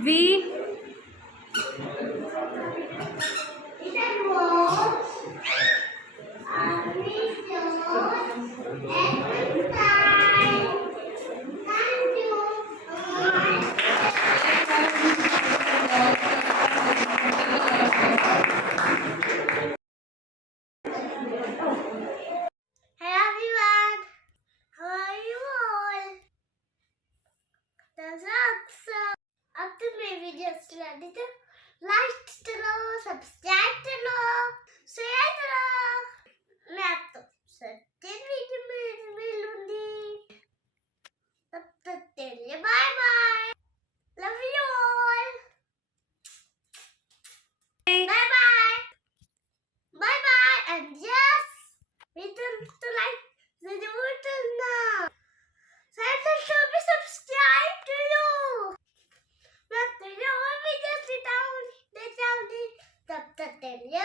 We Hello everyone, how are you all? That's awesome. Up to my videos ready to like करो, subscribe करो, share करो. मैं आपको सत्य वीडियो में मिलूंगी. तब तक के लिए bye bye. Love you all. Bye bye. Bye bye and yes, return to like the button now. Subscribe to you. Not to you, we just sit down, तब तक के लिए